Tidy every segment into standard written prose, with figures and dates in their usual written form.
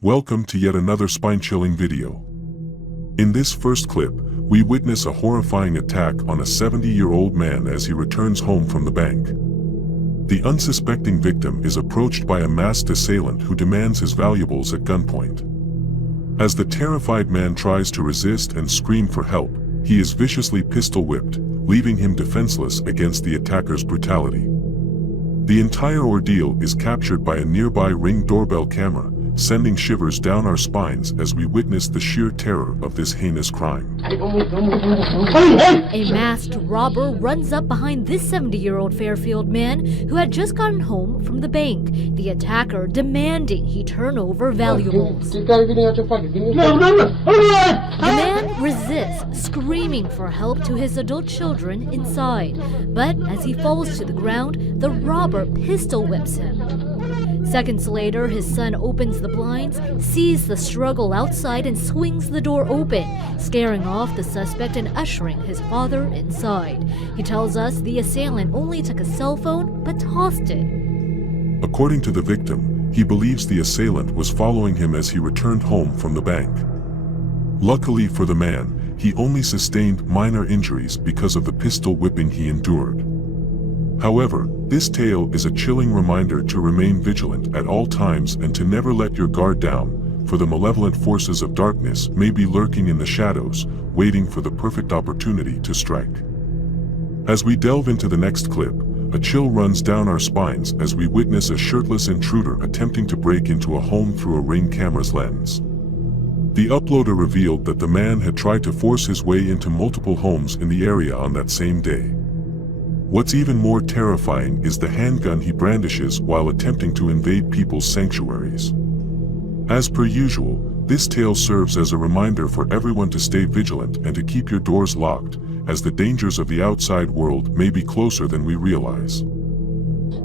Welcome to yet another spine-chilling video. In this first clip, we witness a horrifying attack on a 70-year-old man as he returns home from the bank. The unsuspecting victim is approached by a masked assailant who demands his valuables at gunpoint. As the terrified man tries to resist and scream for help, he is viciously pistol-whipped, leaving him defenseless against the attacker's brutality. The entire ordeal is captured by a nearby Ring doorbell camera, sending shivers down our spines as we witness the sheer terror of this heinous crime. A masked robber runs up behind this 70-year-old Fairfield man who had just gotten home from the bank, the attacker demanding he turn over valuables. The man resists, screaming for help to his adult children inside, but as he falls to the ground, the robber pistol whips him. Seconds later, his son opens the blinds, sees the struggle outside, and swings the door open, scaring off the suspect and ushering his father inside. He tells us the assailant only took a cell phone, but tossed it. According to the victim, he believes the assailant was following him as he returned home from the bank. Luckily for the man, he only sustained minor injuries because of the pistol whipping he endured. However, this tale is a chilling reminder to remain vigilant at all times and to never let your guard down, for the malevolent forces of darkness may be lurking in the shadows, waiting for the perfect opportunity to strike. As we delve into the next clip, a chill runs down our spines as we witness a shirtless intruder attempting to break into a home through a Ring camera's lens. The uploader revealed that the man had tried to force his way into multiple homes in the area on that same day. What's even more terrifying is the handgun he brandishes while attempting to invade people's sanctuaries. As per usual, this tale serves as a reminder for everyone to stay vigilant and to keep your doors locked, as the dangers of the outside world may be closer than we realize.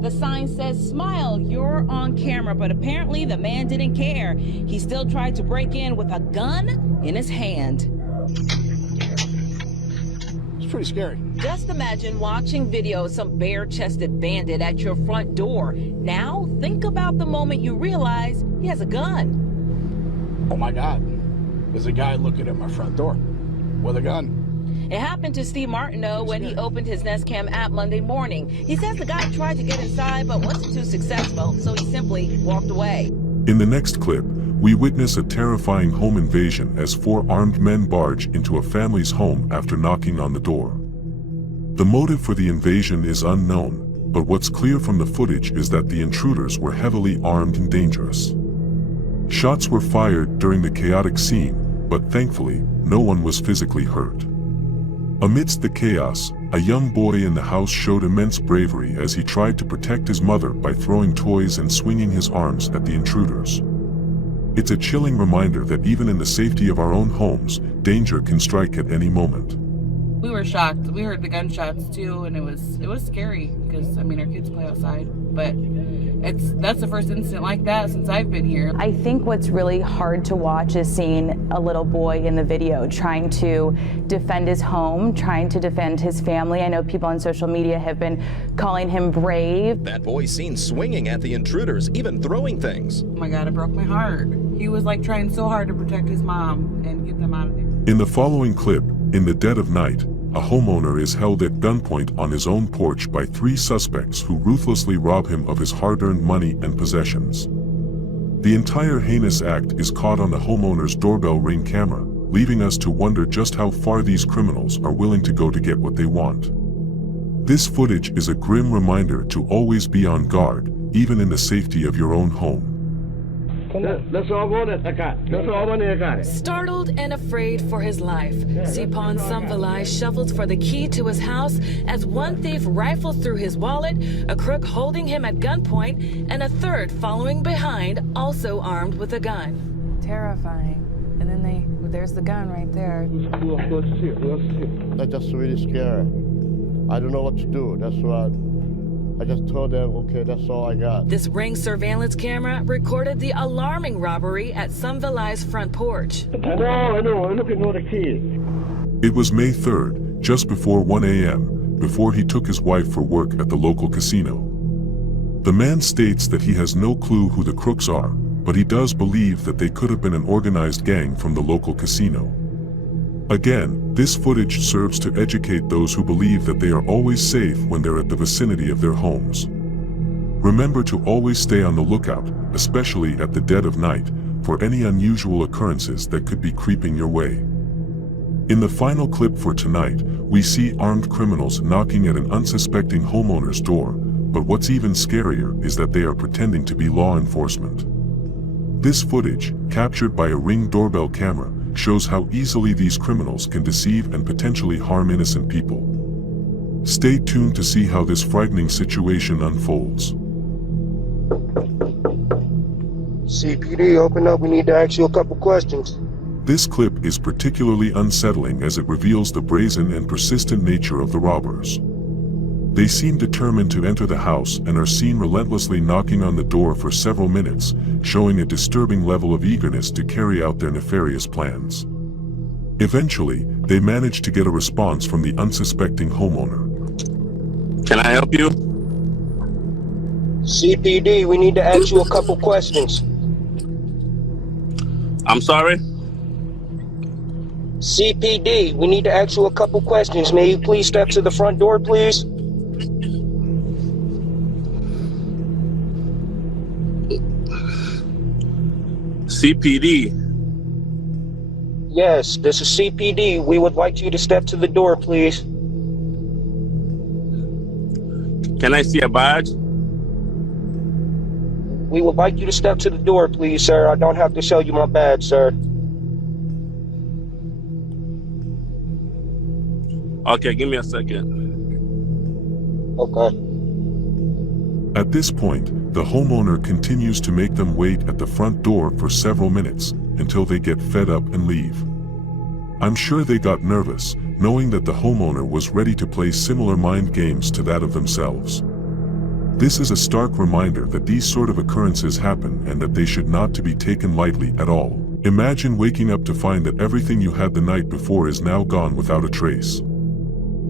The sign says, "Smile, you're on camera," but apparently the man didn't care. He still tried to break in with a gun in his hand. Pretty scary. Just imagine watching video of some bare-chested bandit at your front door. Now, think about the moment you realize he has a gun. Oh my God. There's a guy looking at my front door with a gun. It happened to Steve Martineau when he opened his Nest Cam app Monday morning. He says the guy tried to get inside but wasn't too successful, so he simply walked away. In the next clip, we witness a terrifying home invasion as 4 armed men barge into a family's home after knocking on the door. The motive for the invasion is unknown, but what's clear from the footage is that the intruders were heavily armed and dangerous. Shots were fired during the chaotic scene, but thankfully, no one was physically hurt. Amidst the chaos, a young boy in the house showed immense bravery as he tried to protect his mother by throwing toys and swinging his arms at the intruders. It's a chilling reminder that even in the safety of our own homes, danger can strike at any moment. We were shocked. We heard the gunshots too, and it was scary because our kids play outside. But that's the first incident like that since I've been here. I think what's really hard to watch is seeing a little boy in the video trying to defend his home, trying to defend his family. I know people on social media have been calling him brave. That boy seen swinging at the intruders, even throwing things. Oh my God, it broke my heart. He was trying so hard to protect his mom and get them out of there. In the following clip, in the dead of night, a homeowner is held at gunpoint on his own porch by 3 suspects who ruthlessly rob him of his hard-earned money and possessions. The entire heinous act is caught on the homeowner's doorbell Ring camera, leaving us to wonder just how far these criminals are willing to go to get what they want. This footage is a grim reminder to always be on guard, even in the safety of your own home. Startled and afraid for his life, Sipon Samvalai shuffled for the key to his house as one thief rifled through his wallet, a crook holding him at gunpoint, and a third following behind, also armed with a gun. Terrifying. And then there's the gun right there. That's just really scary. I don't know what to do. That's what I just told them, okay, that's all I got. This Ring surveillance camera recorded the alarming robbery at Samvalai's front porch. I know, I'm looking for the keys. It was May 3rd, just before 1 a.m., before he took his wife for work at the local casino. The man states that he has no clue who the crooks are, but he does believe that they could have been an organized gang from the local casino. Again, this footage serves to educate those who believe that they are always safe when they're at the vicinity of their homes. Remember to always stay on the lookout, especially at the dead of night, for any unusual occurrences that could be creeping your way. In the final clip for tonight, we see armed criminals knocking at an unsuspecting homeowner's door, but what's even scarier is that they are pretending to be law enforcement. This footage, captured by a Ring doorbell camera, shows how easily these criminals can deceive and potentially harm innocent people. Stay tuned to see how this frightening situation unfolds. CPD, open up. We need to ask you a couple questions. This clip is particularly unsettling as it reveals the brazen and persistent nature of the robbers. They seem determined to enter the house and are seen relentlessly knocking on the door for several minutes, showing a disturbing level of eagerness to carry out their nefarious plans. Eventually, they manage to get a response from the unsuspecting homeowner. Can I help you? CPD, we need to ask you a couple questions. I'm sorry? CPD, we need to ask you a couple questions. May you please step to the front door, please? CPD. Yes, this is CPD. We would like you to step to the door, please. Can I see a badge? We would like you to step to the door, please, sir. I don't have to show you my badge, sir. Okay, give me a second. Okay. At this point, the homeowner continues to make them wait at the front door for several minutes, until they get fed up and leave. I'm sure they got nervous, knowing that the homeowner was ready to play similar mind games to that of themselves. This is a stark reminder that these sort of occurrences happen and that they should not to be taken lightly at all. Imagine waking up to find that everything you had the night before is now gone without a trace.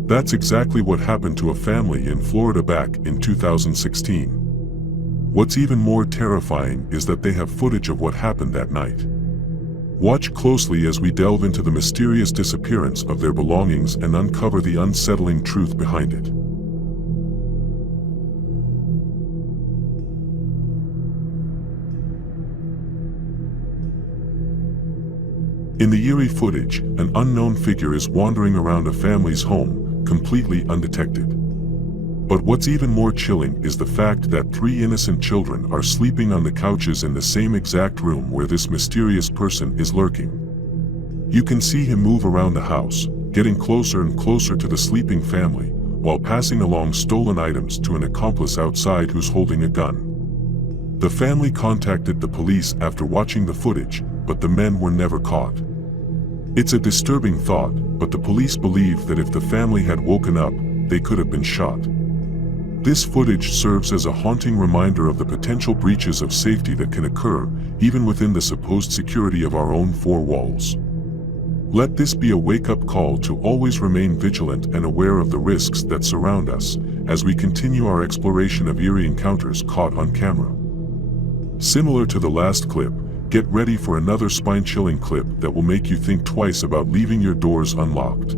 That's exactly what happened to a family in Florida back in 2016. What's even more terrifying is that they have footage of what happened that night. Watch closely as we delve into the mysterious disappearance of their belongings and uncover the unsettling truth behind it. In the eerie footage, an unknown figure is wandering around a family's home, completely undetected. But what's even more chilling is the fact that 3 innocent children are sleeping on the couches in the same exact room where this mysterious person is lurking. You can see him move around the house, getting closer and closer to the sleeping family, while passing along stolen items to an accomplice outside who's holding a gun. The family contacted the police after watching the footage, but the men were never caught. It's a disturbing thought, but the police believe that if the family had woken up, they could have been shot. This footage serves as a haunting reminder of the potential breaches of safety that can occur, even within the supposed security of our own 4 walls. Let this be a wake-up call to always remain vigilant and aware of the risks that surround us, as we continue our exploration of eerie encounters caught on camera. Similar to the last clip, get ready for another spine-chilling clip that will make you think twice about leaving your doors unlocked.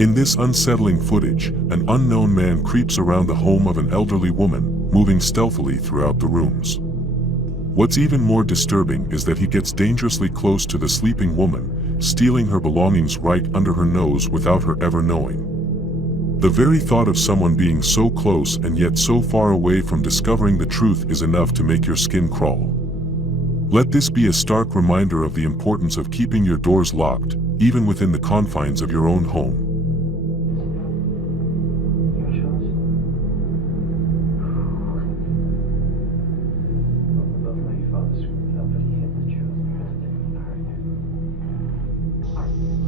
In this unsettling footage, an unknown man creeps around the home of an elderly woman, moving stealthily throughout the rooms. What's even more disturbing is that he gets dangerously close to the sleeping woman, stealing her belongings right under her nose without her ever knowing. The very thought of someone being so close and yet so far away from discovering the truth is enough to make your skin crawl. Let this be a stark reminder of the importance of keeping your doors locked, even within the confines of your own home.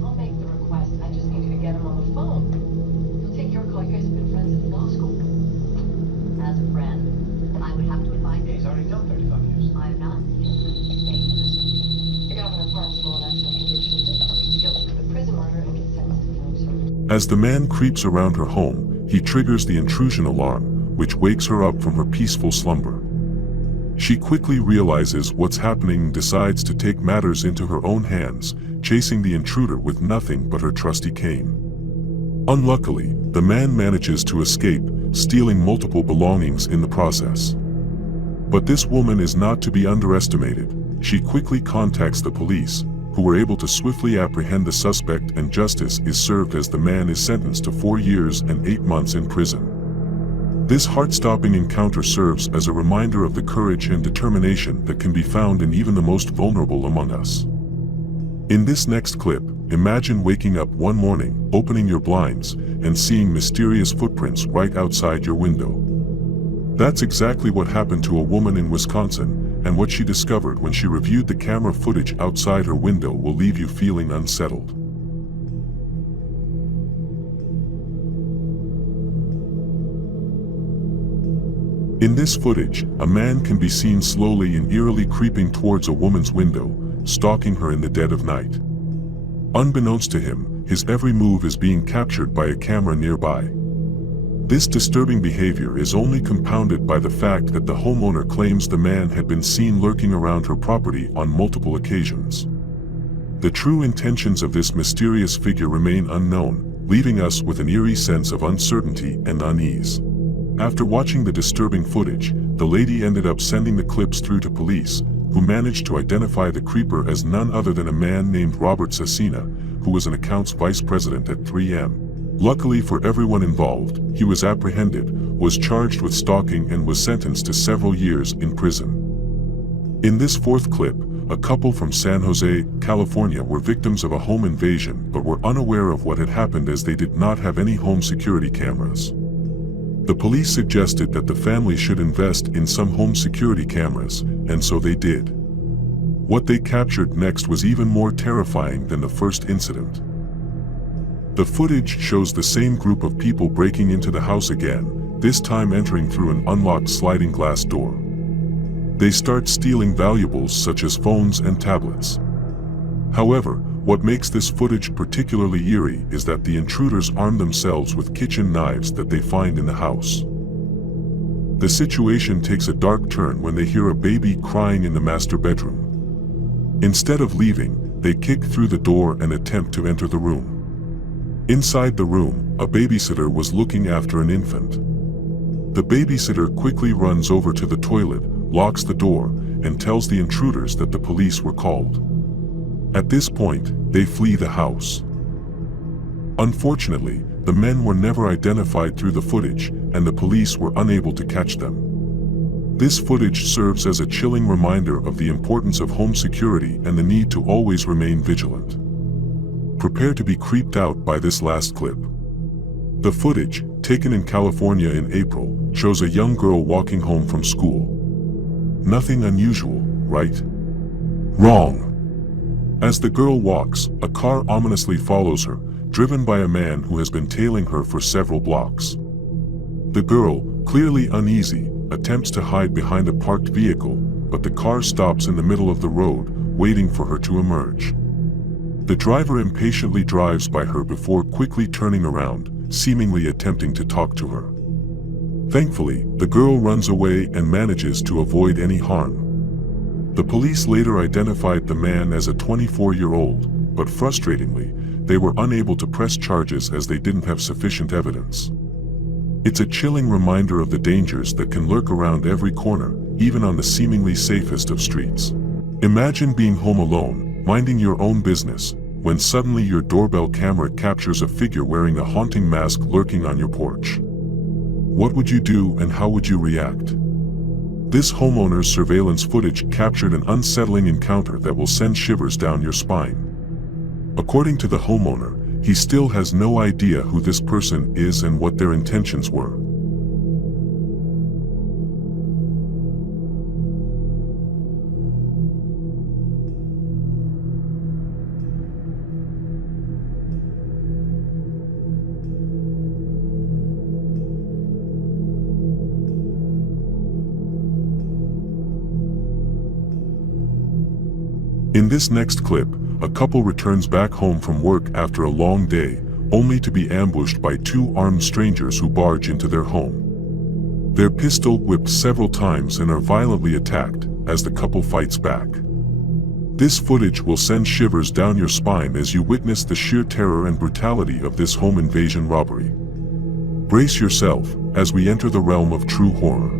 I'll make the request. I just need you to get him on the phone. He'll take your call. You guys have been friends since law school. As a friend, I would have to advise you. He's already done 35 years. I'm not. The governor pardons him on excellent conditions and pleads guilty to the prison murder and gets sentenced to closure. As the man creeps around her home, he triggers the intrusion alarm, which wakes her up from her peaceful slumber. She quickly realizes what's happening and decides to take matters into her own hands, chasing the intruder with nothing but her trusty cane. Unluckily, the man manages to escape, stealing multiple belongings in the process. But this woman is not to be underestimated. She quickly contacts the police, who were able to swiftly apprehend the suspect, and justice is served as the man is sentenced to 4 years and 8 months in prison. This heart-stopping encounter serves as a reminder of the courage and determination that can be found in even the most vulnerable among us. In this next clip, imagine waking up one morning, opening your blinds, and seeing mysterious footprints right outside your window. That's exactly what happened to a woman in Wisconsin, and what she discovered when she reviewed the camera footage outside her window will leave you feeling unsettled. In this footage, a man can be seen slowly and eerily creeping towards a woman's window, stalking her in the dead of night. Unbeknownst to him, his every move is being captured by a camera nearby. This disturbing behavior is only compounded by the fact that the homeowner claims the man had been seen lurking around her property on multiple occasions. The true intentions of this mysterious figure remain unknown, leaving us with an eerie sense of uncertainty and unease. After watching the disturbing footage, the lady ended up sending the clips through to police, who managed to identify the creeper as none other than a man named Robert Cecina, who was an accounts vice president at 3M. Luckily for everyone involved, he was apprehended, was charged with stalking, and was sentenced to several years in prison. In this fourth clip, a couple from San Jose, California were victims of a home invasion but were unaware of what had happened as they did not have any home security cameras. The police suggested that the family should invest in some home security cameras, and so they did. What they captured next was even more terrifying than the first incident. The footage shows the same group of people breaking into the house again, this time entering through an unlocked sliding glass door. They start stealing valuables such as phones and tablets. However, what makes this footage particularly eerie is that the intruders arm themselves with kitchen knives that they find in the house. The situation takes a dark turn when they hear a baby crying in the master bedroom. Instead of leaving, they kick through the door and attempt to enter the room. Inside the room, a babysitter was looking after an infant. The babysitter quickly runs over to the toilet, locks the door, and tells the intruders that the police were called. At this point, they flee the house. Unfortunately, the men were never identified through the footage, and the police were unable to catch them. This footage serves as a chilling reminder of the importance of home security and the need to always remain vigilant. Prepare to be creeped out by this last clip. The footage, taken in California in April, shows a young girl walking home from school. Nothing unusual, right? Wrong. As the girl walks, a car ominously follows her, driven by a man who has been tailing her for several blocks. The girl, clearly uneasy, attempts to hide behind a parked vehicle, but the car stops in the middle of the road, waiting for her to emerge. The driver impatiently drives by her before quickly turning around, seemingly attempting to talk to her. Thankfully, the girl runs away and manages to avoid any harm. The police later identified the man as a 24-year-old, but frustratingly, they were unable to press charges as they didn't have sufficient evidence. It's a chilling reminder of the dangers that can lurk around every corner, even on the seemingly safest of streets. Imagine being home alone, minding your own business, when suddenly your doorbell camera captures a figure wearing a haunting mask lurking on your porch. What would you do and how would you react? This homeowner's surveillance footage captured an unsettling encounter that will send shivers down your spine. According to the homeowner, he still has no idea who this person is and what their intentions were. In this next clip, a couple returns back home from work after a long day, only to be ambushed by two armed strangers who barge into their home. They're pistol whipped several times and are violently attacked as the couple fights back. This footage will send shivers down your spine as you witness the sheer terror and brutality of this home invasion robbery. Brace yourself as we enter the realm of true horror.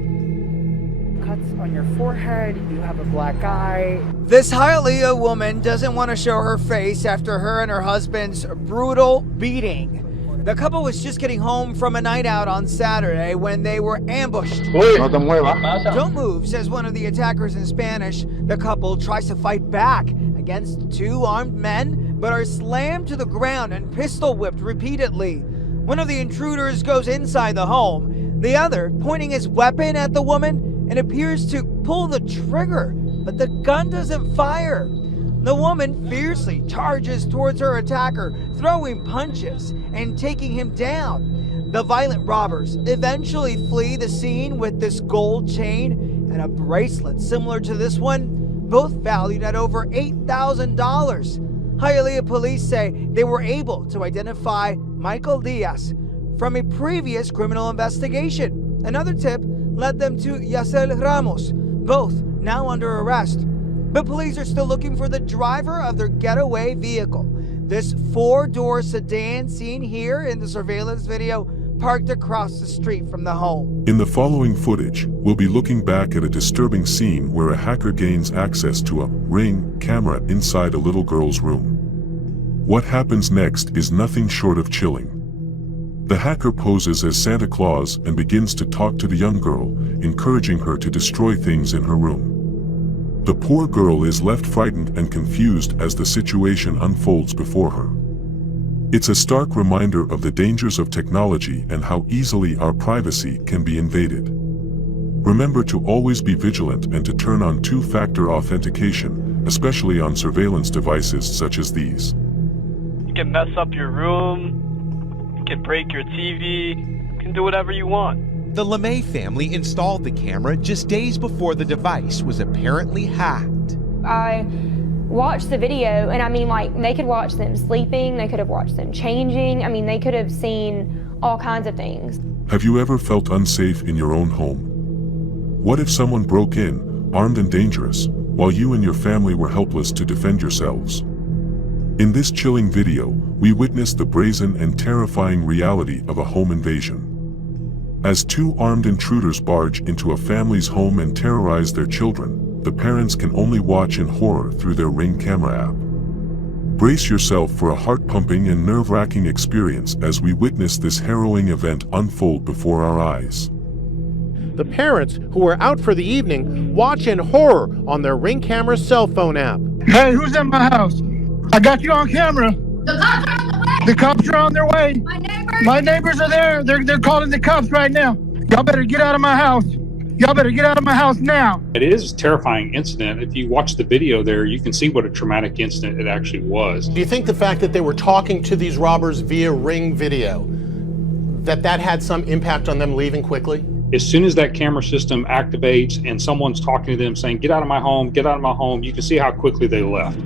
Cuts on your forehead, you have a black eye. This Hialeah woman doesn't want to show her face after her and her husband's brutal beating. The couple was just getting home from a night out on Saturday when they were ambushed. Don't move, says one of the attackers in Spanish. The couple tries to fight back against two armed men, but are slammed to the ground and pistol whipped repeatedly. One of the intruders goes inside the home, the other pointing his weapon at the woman and appears to pull the trigger, but the gun doesn't fire. The woman fiercely charges towards her attacker, throwing punches and taking him down. The violent robbers eventually flee the scene with this gold chain and a bracelet similar to this one, both valued at over $8,000. Hialeah police say they were able to identify Michael Diaz from a previous criminal investigation. Another tip led them to Yacel Ramos, both now under arrest. But police are still looking for the driver of their getaway vehicle. This four-door sedan seen here in the surveillance video parked across the street from the home. In the following footage, we'll be looking back at a disturbing scene where a hacker gains access to a Ring camera inside a little girl's room. What happens next is nothing short of chilling. The hacker poses as Santa Claus and begins to talk to the young girl, encouraging her to destroy things in her room. The poor girl is left frightened and confused as the situation unfolds before her. It's a stark reminder of the dangers of technology and how easily our privacy can be invaded. Remember to always be vigilant and to turn on two-factor authentication, especially on surveillance devices such as these. You can mess up your room, you can break your TV, you can do whatever you want. The LeMay family installed the camera just days before the device was apparently hacked. I watched the video, and I mean, like, they could watch them sleeping, they could have watched them changing, I mean, they could have seen all kinds of things. Have you ever felt unsafe in your own home? What if someone broke in, armed and dangerous, while you and your family were helpless to defend yourselves? In this chilling video, we witness the brazen and terrifying reality of a home invasion. As two armed intruders barge into a family's home and terrorize their children, the parents can only watch in horror through their Ring camera app. Brace yourself for a heart-pumping and nerve-wracking experience as we witness this harrowing event unfold before our eyes. The parents, who were out for the evening, watch in horror on their Ring camera cell phone app. Hey, who's in my house? I got you on camera. The cops are on the way. The cops are on their way. My neighbors are there. They're calling the cops right now. Y'all better get out of my house. Y'all better get out of my house now. It is a terrifying incident. If you watch the video there, you can see what a traumatic incident it actually was. Do you think the fact that they were talking to these robbers via Ring video, that had some impact on them leaving quickly? As soon as that camera system activates and someone's talking to them saying, get out of my home, get out of my home, you can see how quickly they left.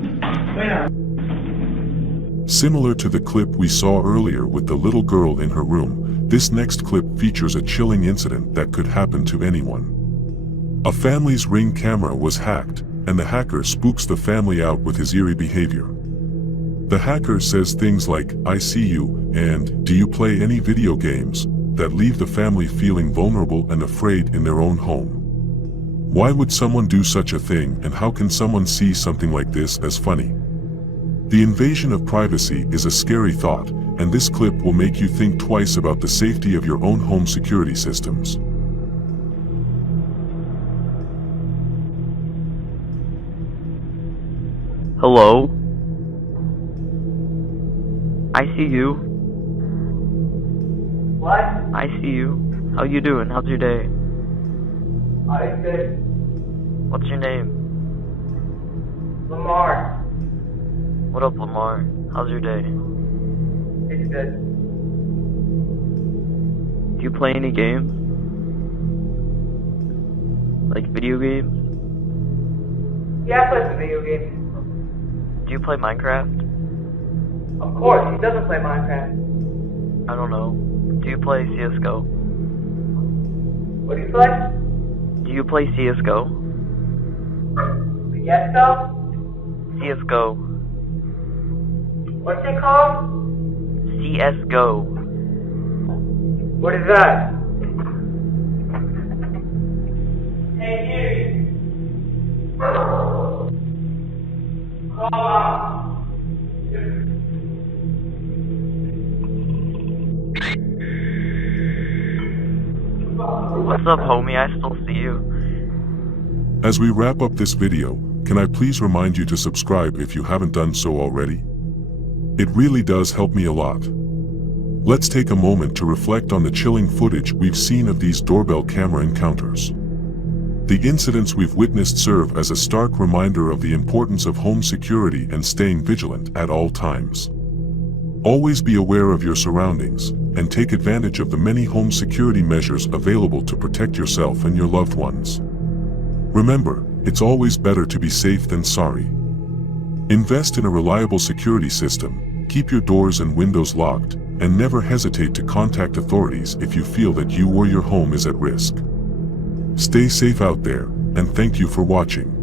Similar to the clip we saw earlier with the little girl in her room, this next clip features a chilling incident that could happen to anyone. A family's Ring camera was hacked, and the hacker spooks the family out with his eerie behavior. The hacker says things like, "I see you," and "Do you play any video games?" that leave the family feeling vulnerable and afraid in their own home. Why would someone do such a thing, and how can someone see something like this as funny? The invasion of privacy is a scary thought, and this clip will make you think twice about the safety of your own home security systems. Hello? I see you. What? I see you. How you doing? How's your day? I'm good. What's your name? Lamar. What up, Lamar? How's your day? It's good. Do you play any games? Like video games? Yeah, I play some video games. Do you play Minecraft? Of course, he doesn't play Minecraft. I don't know. Do you play CSGO? What do you play? Do you play CSGO? CSGO? CSGO. What's it called? CSGO. What is that? Hey, you. Call out. What's up, homie? I still see you. As we wrap up this video, can I please remind you to subscribe if you haven't done so already? It really does help me a lot. Let's take a moment to reflect on the chilling footage we've seen of these doorbell camera encounters. The incidents we've witnessed serve as a stark reminder of the importance of home security and staying vigilant at all times. Always be aware of your surroundings, and take advantage of the many home security measures available to protect yourself and your loved ones. Remember, it's always better to be safe than sorry. Invest in a reliable security system, keep your doors and windows locked, and never hesitate to contact authorities if you feel that you or your home is at risk. Stay safe out there, and thank you for watching.